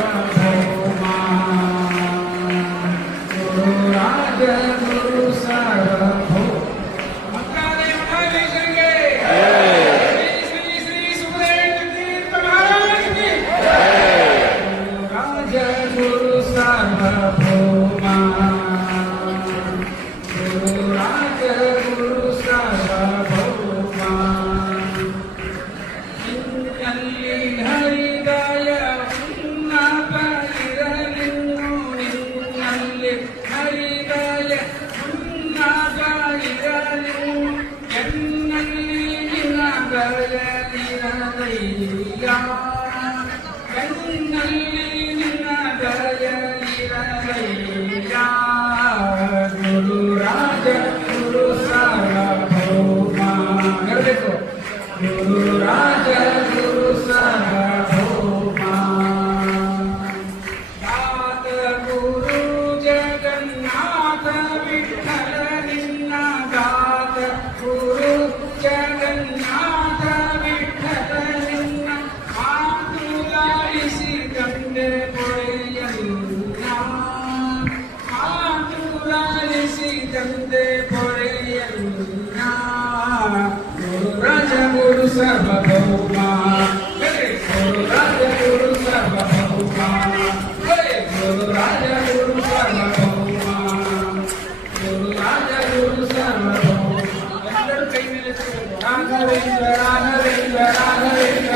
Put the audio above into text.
ಸಾರ್ವಭೌಮ ಗುರು ರಾಜ ಗುರು ಸಾರ್ವಭೌಮ गुरु सार्वभौम गुरु राज गुरु सार्वभौम निन्ನಲ್ಲಿ ಹರಿದಾಯ ಉನ್ನತ ಇರಲಿನ್ನು ನಿನ್ನಲ್ಲಿ ಹರಿದಾಯ ಉನ್ನತ ಇರಲಿನ್ನು ಎನ್ನಲ್ಲಿ ನಿನ್ನದಯ ಇರಲಯ್ಯ ಎನ್ನಲ್ಲಿ गुरु राज गुरु सार्वभौम गुरु राज गुरु सार्वभौम दात गुरु जगन्नाथ विठ्ठल निನ್ನ दात गुरु जगन्नाथ विठ्ठल निನ್ನ ಮಾತುಲಾಲಿಸಿ ಕಂಡೆ ತಂದೆ ಪೊರೆಯನ್ನ ಗುರು ರಾಜ ಗುರು ಸಾರ್ವಭೌಮ ಗುರು ರಾಜ ಗುರು ಸಾರ್ವಭೌಮ ಗುರು ರಾಜ ಗುರು ಸಾರ್ವಭೌಮ ಗುರು ರಾಜ ಗುರು ಸಾರ್ವಭೌಮ ಎಲ್ಲರೂ ಕೈ ಮೇಲೆ ರಾಘವೇಂದ್ರ ರಾಘವೇಂದ್ರ ರಾಘವೇಂದ್ರ